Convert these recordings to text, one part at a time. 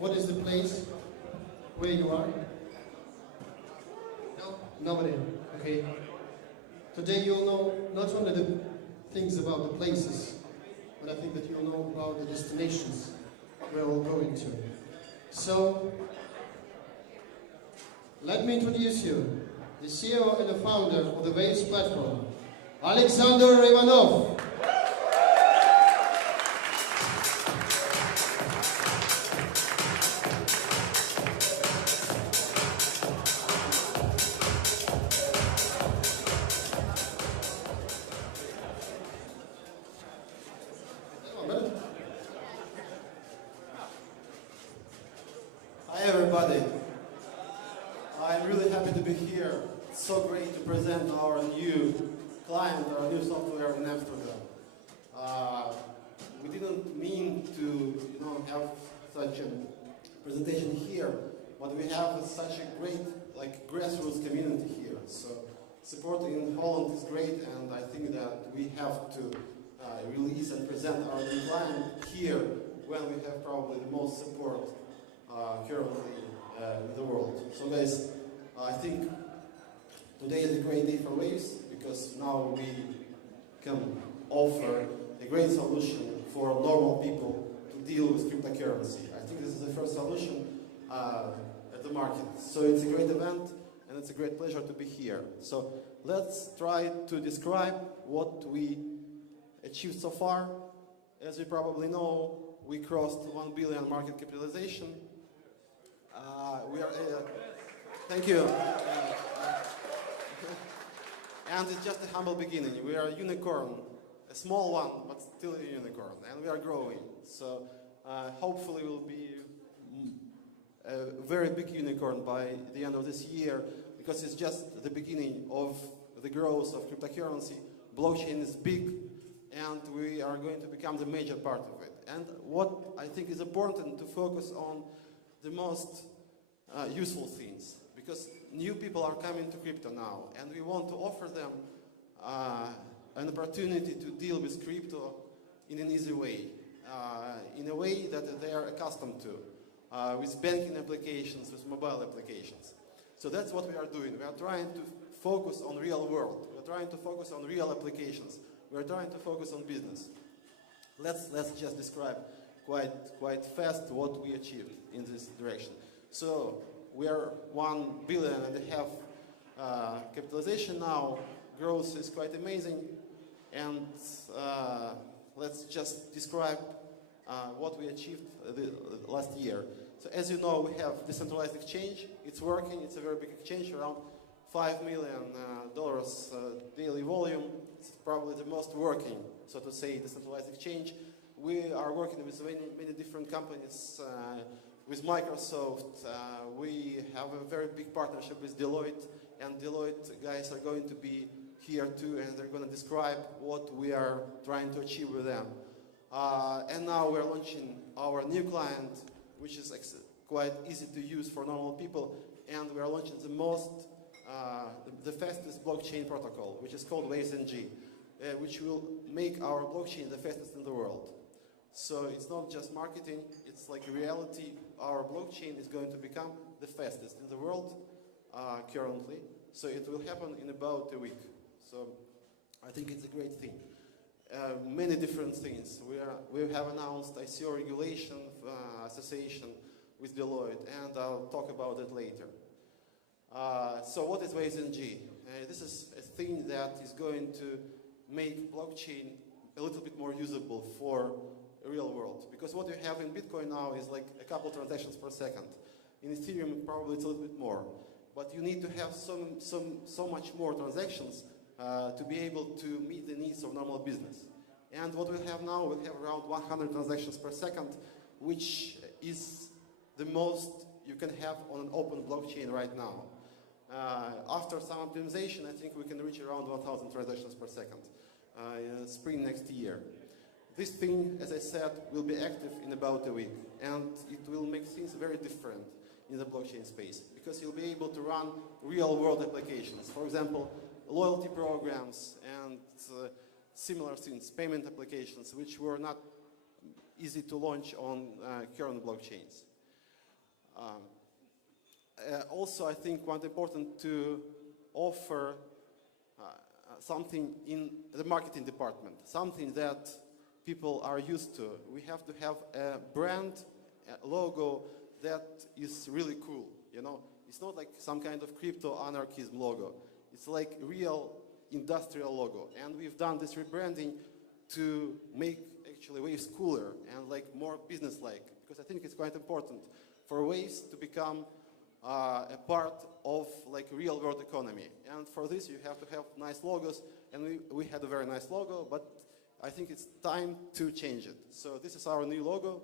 What is the place where you are? No? Nobody. Okay. Today you'll know not only the things about the places, but I think that you'll know about the destinations we're all going to. So, let me introduce you, the CEO and the founder of the Waves platform, Sasha Ivanov. Hi everybody, I'm really happy to be here. It's so great to present our new client, our new software in Amsterdam. We didn't mean to have such a presentation here, but we have such a great grassroots community here. So support in Holland is great, and I think that we have to release and present our new client here when we have probably the most support currently in the world. So guys, I think today is a great day for Waves because now we can offer a great solution for normal people to deal with cryptocurrency. I think this is the first solution at the market. So it's a great event and it's a great pleasure to be here. So let's try to describe what we achieved so far. As you probably know, we crossed 1 billion market capitalization. Thank you. And it's just a humble beginning. We are a unicorn, a small one, but still a unicorn, and we are growing. So hopefully we'll be a very big unicorn by the end of this year, because it's just the beginning of the growth of cryptocurrency. Blockchain is big, and we are going to become the major part of it. And what I think is important to focus on the most useful things, because new people are coming to crypto now, and we want to offer them an opportunity to deal with crypto in an easy way, in a way that they are accustomed to, with banking applications, with mobile applications. So that's what we are doing. We are trying to focus on real world. We are trying to focus on real applications. We are trying to focus on business. Let's just describe quite fast what we achieved in this direction. So we are 1.5 billion capitalization now. Growth is quite amazing, and let's just describe what we achieved last year. So as you know, we have decentralized exchange. It's working. It's a very big exchange, around $5 million daily volume. It's probably the most working, so to say, decentralized exchange. We are working with many different companies, with Microsoft. We have a very big partnership with Deloitte, and Deloitte guys are going to be here too, and they're going to describe what we are trying to achieve with them. And now we're launching our new client, which is quite easy to use for normal people, and we are launching the fastest blockchain protocol, which is called WavesNG, which will make our blockchain the fastest in the world. So it's not just marketing, it's like a reality. Our blockchain is going to become the fastest in the world currently. So it will happen in about a week. So I think it's a great thing. Many different things. We have announced ICO Regulation Association with Deloitte, and I'll talk about it later. So what is WavesNG? This is a thing that is going to make blockchain a little bit more usable for real world, because what you have in Bitcoin now is like a couple transactions per second. In Ethereum, probably it's a little bit more, but you need to have so much more transactions to be able to meet the needs of normal business. And what we have now, we have around 100 transactions per second, which is the most you can have on an open blockchain right now. After some optimization, I think we can reach around 1,000 transactions per second in spring next year. This thing, as I said, will be active in about a week, and it will make things very different in the blockchain space, because you'll be able to run real-world applications. For example, loyalty programs and similar things, payment applications, which were not easy to launch on current blockchains. Also, I think quite important to offer something in the marketing department, something that people are used to. We have to have a brand, a logo that is really cool, you know. It's not like some kind of crypto anarchism logo. It's like real industrial logo. And we've done this rebranding to make actually Waves cooler and like more business-like, because I think it's quite important for Waves to become a part of like real world economy. And for this you have to have nice logos, and we had a very nice logo, but I think it's time to change it. So this is our new logo.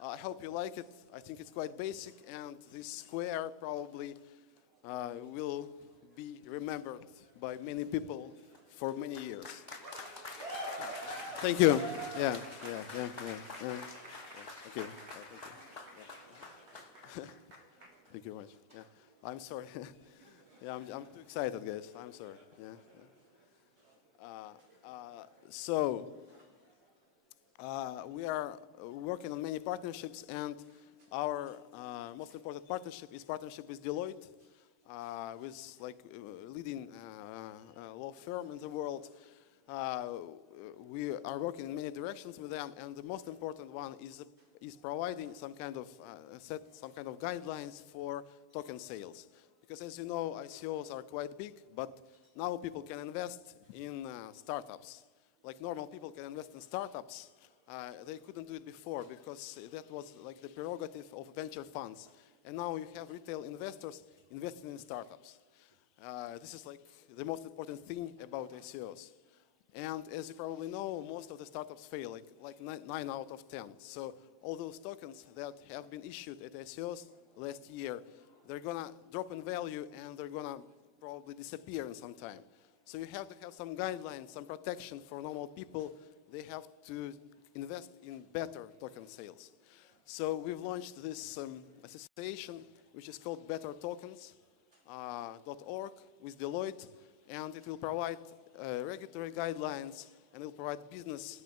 I hope you like it. I think it's quite basic, and this square probably will be remembered by many people for many years. Thank you. Yeah. Okay. Thank you very much. Yeah. I'm sorry. Yeah, I'm too excited, guys. I'm sorry. Yeah. We are working on many partnerships, and our most important partnership is partnership with Deloitte, with like leading law firm in the world. We are working in many directions with them, and the most important one is providing some kind of guidelines for token sales. Because as you know, ICOs are quite big, but now people can invest in startups. Like normal people can invest in startups. They couldn't do it before because that was like the prerogative of venture funds. And now you have retail investors investing in startups. This is like the most important thing about ICOs. And as you probably know, most of the startups fail, like 9 out of 10. So all those tokens that have been issued at ICOs last year, they're gonna drop in value and they're gonna probably disappear in some time. So you have to have some guidelines, some protection for normal people. They have to invest in better token sales. So we've launched this association, which is called bettertokens.org with Deloitte, and it will provide regulatory guidelines, and it will provide business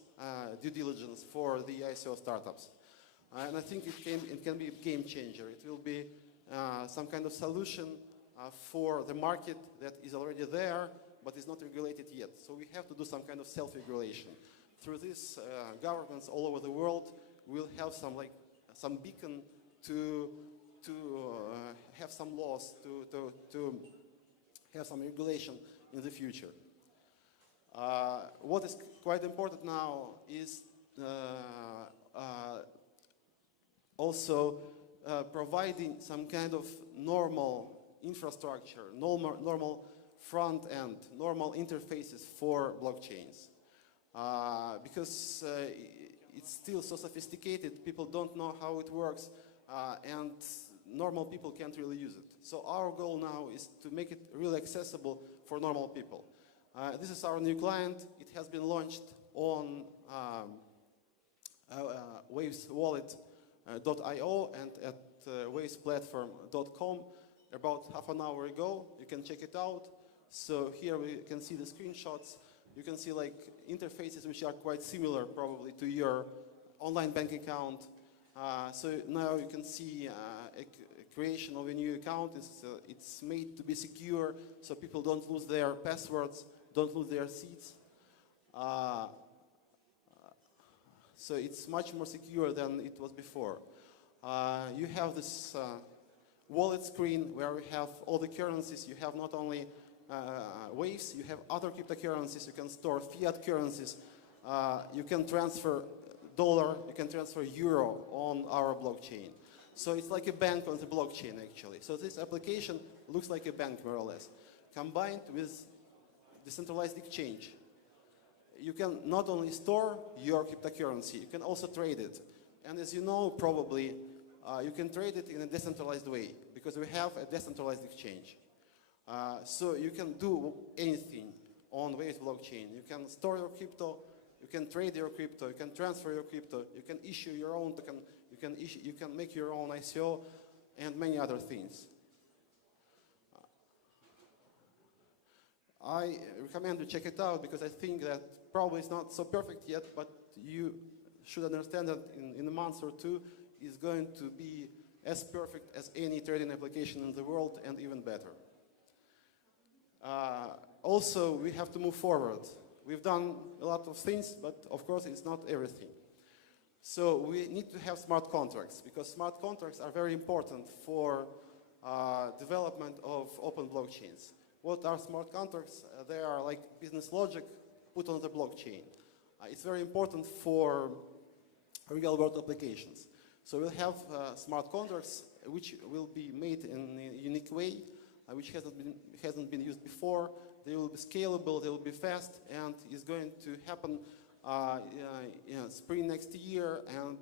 due diligence for the ICO startups. And I think it can be a game changer. It will be some kind of solution for the market that is already there, but is not regulated yet. So we have to do some kind of self-regulation. Through this, governments all over the world will have some beacon to have some laws, to have some regulation in the future. What is quite important now is also providing some kind of normal infrastructure, normal front end, normal interfaces for blockchains. Because it's still so sophisticated, people don't know how it works, and normal people can't really use it. So our goal now is to make it really accessible for normal people. This is our new client. It has been launched on waveswallet.io and at wavesplatform.com about half an hour ago. You can check it out. So here we can see the screenshots. You can see like interfaces which are quite similar probably to your online bank account. So now you can see a creation of a new account. It's made to be secure, so people don't lose their passwords, don't lose their seats. So it's much more secure than it was before. You have this wallet screen where we have all the currencies. You have not only Waves, you have other cryptocurrencies. You can store fiat currencies. You can transfer dollar, you can transfer euro on our blockchain. So it's like a bank on the blockchain, actually. So this application looks like a bank, more or less, combined with decentralized exchange. You can not only store your cryptocurrency, you can also trade it. And as you know, probably, you can trade it in a decentralized way, because we have a decentralized exchange. So you can do anything on Waves blockchain. You can store your crypto, you can trade your crypto, you can transfer your crypto, you can issue your own token, you can make your own ICO, and many other things. I recommend you check it out, because I think that probably it's not so perfect yet, but you should understand that in a month or two is going to be as perfect as any trading application in the world and even better. Also, we have to move forward. We've done a lot of things, but of course it's not everything. So we need to have smart contracts, because smart contracts are very important for development of open blockchains. What are smart contracts? They are like business logic put on the blockchain. It's very important for real-world applications. So we'll have smart contracts which will be made in a unique way, which hasn't been used before. They will be scalable, they will be fast, and is going to happen spring next year, and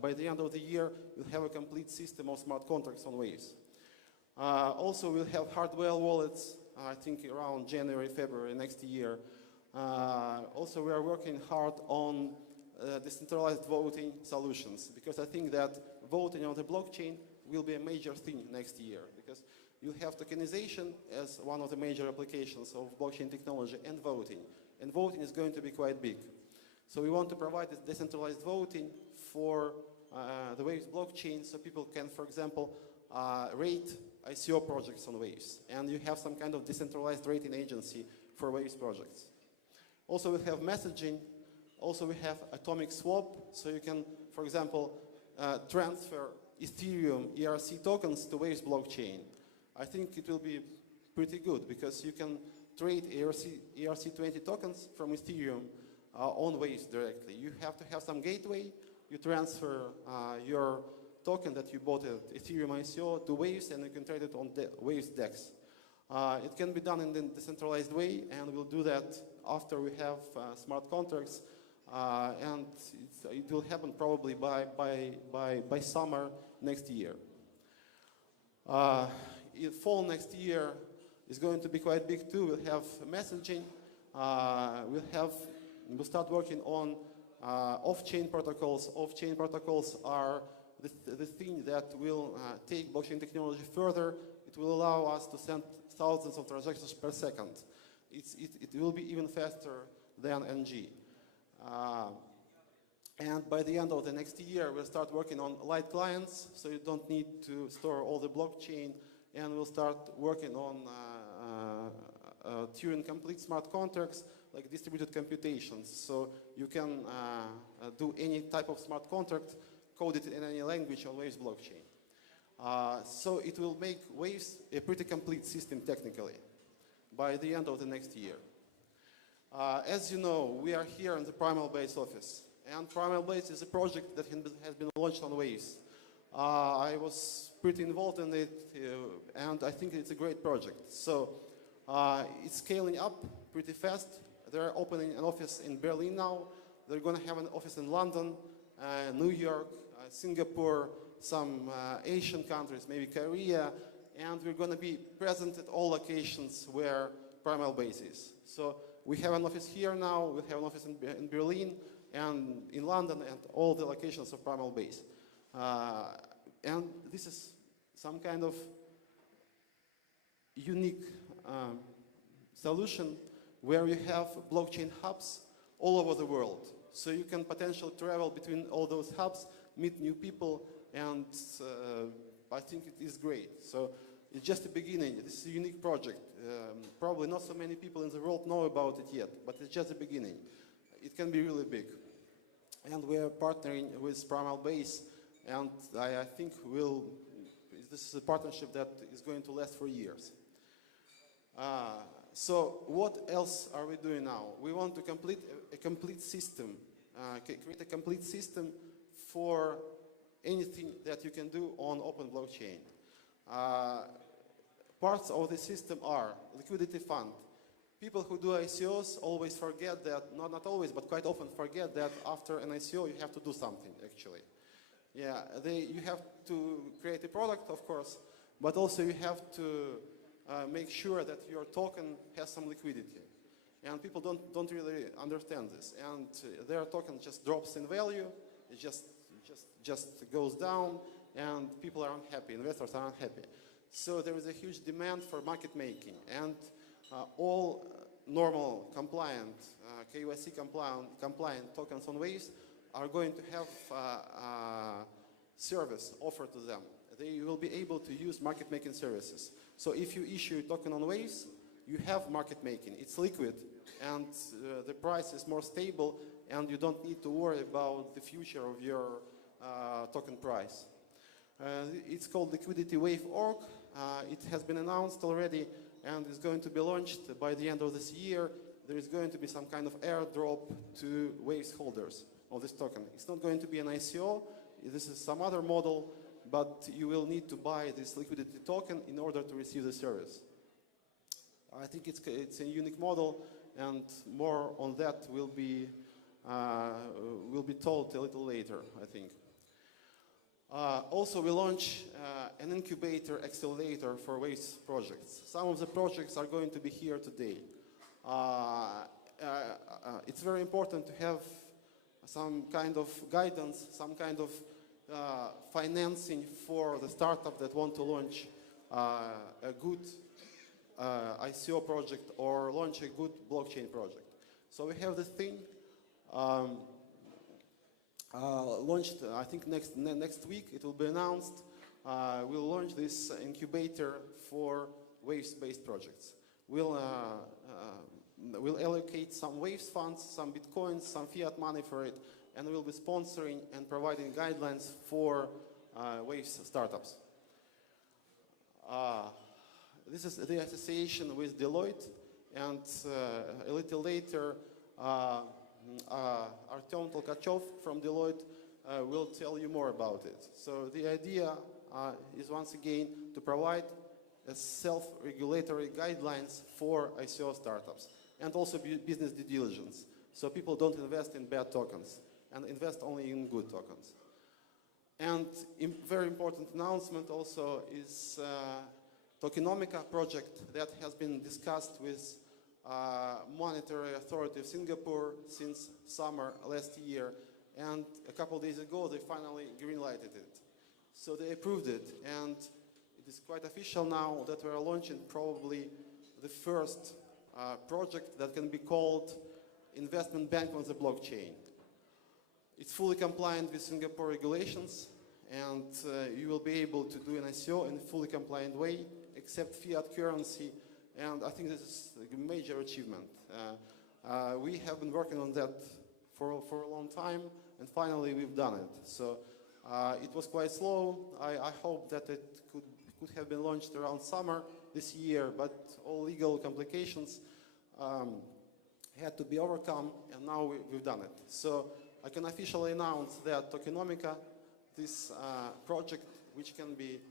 by the end of the year we'll have a complete system of smart contracts on Waves. Also, we'll have hardware wallets, I think around January, February next year. Also, we are working hard on decentralized voting solutions, because I think that voting on the blockchain will be a major thing next year, because you have tokenization as one of the major applications of blockchain technology, and voting. And voting is going to be quite big. So we want to provide this decentralized voting for the Waves blockchain, so people can, for example, rate ICO projects on Waves. And you have some kind of decentralized rating agency for Waves projects. Also, we have messaging. Also, we have atomic swap, so you can, for example, transfer Ethereum ERC tokens to Waves blockchain. I think it will be pretty good, because you can trade ERC20 tokens from Ethereum on Waves directly. You have to have some gateway. You transfer your token that you bought at Ethereum ICO to Waves, and you can trade it on the Waves DEX. It can be done in a decentralized way, and we'll do that after we have smart contracts, and it will happen probably by summer next year. In fall next year is going to be quite big too. We'll have messaging. We'll start working on off-chain protocols. Off-chain protocols are the thing that will take blockchain technology further. It will allow us to send thousands of transactions per second. It will be even faster than NG. And by the end of the next year, we'll start working on light clients, so you don't need to store all the blockchain, and we'll start working on Turing-complete smart contracts, like distributed computations. So you can do any type of smart contract, code it in any language on Waves blockchain. So it will make Waves a pretty complete system technically by the end of the next year. As you know, we are here in the Primal Base office, and Primal Base is a project that has been launched on Waves. I was pretty involved in it, and I think it's a great project. So it's scaling up pretty fast. They're opening an office in Berlin now. They're going to have an office in London, New York, Singapore, some Asian countries, maybe Korea, and we're going to be present at all locations where Primal Base is. So we have an office here now, we have an office in Berlin and in London, and all the locations of Primal Base. And this is some kind of unique solution where you have blockchain hubs all over the world. So you can potentially travel between all those hubs, meet new people, and I think it is great. So it's just the beginning. This is a unique project. Probably not so many people in the world know about it yet, but it's just the beginning. It can be really big. And we are partnering with Primal Base, and I think this is a partnership that is going to last for years. So what else are we doing now? We want to complete a complete system, create a complete system for anything that you can do on open blockchain. Parts of the system are liquidity fund. People who do ICOs always forget that, not always, but quite often forget that after an ICO you have to do something actually. Yeah, you have to create a product, of course, but also you have to make sure that your token has some liquidity. And people don't really understand this. And their token just drops in value, it just goes down, and people are unhappy, investors are unhappy. So there is a huge demand for market making, and all normal compliant, KYC compliant tokens on Waves are going to have service offered to them. They will be able to use market making services. So if you issue a token on Waves, you have market making. It's liquid, and the price is more stable, and you don't need to worry about the future of your token price. It's called Liquidity Wave Org. It has been announced already and is going to be launched by the end of this year. There is going to be some kind of airdrop to Waves holders of this token. It's not going to be an ICO. This is some other model, but you will need to buy this liquidity token in order to receive the service. I think it's a unique model, and more on that will be told a little later, I think. Also, we launch an incubator accelerator for Waves projects. Some of the projects are going to be here today. It's very important to have some kind of guidance, some kind of financing for the startup that want to launch a good ICO project or launch a good blockchain project. So we have this thing launched, I think next week it will be announced. We'll launch this incubator for Waves-based projects. We'll allocate some Waves funds, some Bitcoins, some fiat money for it, and we'll be sponsoring and providing guidelines for Waves startups. This is the association with Deloitte, and a little later, Artem Tolkachev from Deloitte will tell you more about it. So the idea is once again to provide self-regulatory guidelines for ICO startups and also business due diligence, so people don't invest in bad tokens and invest only in good tokens. And a very important announcement also is Tokenomica project that has been discussed with Monetary Authority of Singapore since summer last year, and a couple of days ago they finally green-lighted it. So they approved it, and it is quite official now that we are launching probably the first project that can be called investment bank on the blockchain. It's fully compliant with Singapore regulations, and you will be able to do an ICO in a fully compliant way, accept fiat currency, and I think this is a major achievement. We have been working on that for a long time, and finally we've done it. So it was quite slow. I hope that it could have been launched around summer this year, but all legal complications had to be overcome, and now we've done it. So I can officially announce that Tokenomica, this project, which can be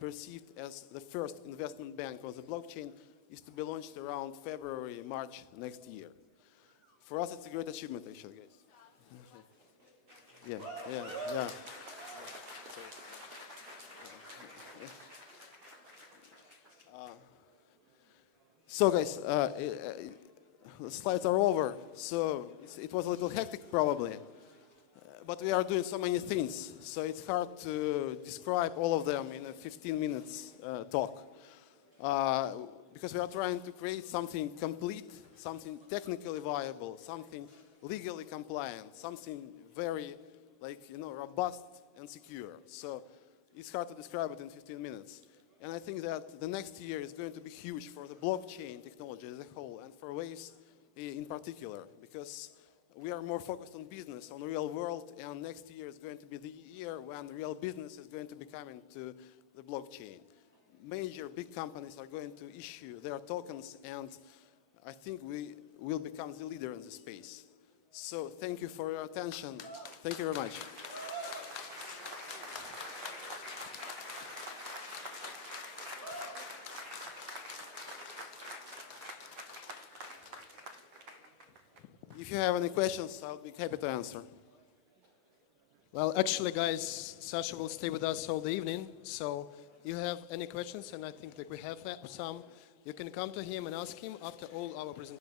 perceived as the first investment bank on the blockchain, is to be launched around February, March next year. For us, it's a great achievement, actually, guys. Yeah. So guys, the slides are over, so it was a little hectic probably, but we are doing so many things, so it's hard to describe all of them in a 15 minutes talk. Because we are trying to create something complete, something technically viable, something legally compliant, something very robust and secure. So it's hard to describe it in 15 minutes. And I think that the next year is going to be huge for the blockchain technology as a whole, and for Waves in particular, because we are more focused on business, on real world, and next year is going to be the year when real business is going to be coming to the blockchain. Major big companies are going to issue their tokens, and I think we will become the leader in this space. So thank you for your attention. Thank you very much. If you have any questions, I'll be happy to answer. Well, actually, guys, Sasha will stay with us all the evening, so you have any questions, and I think that we have some, you can come to him and ask him after all our presentations.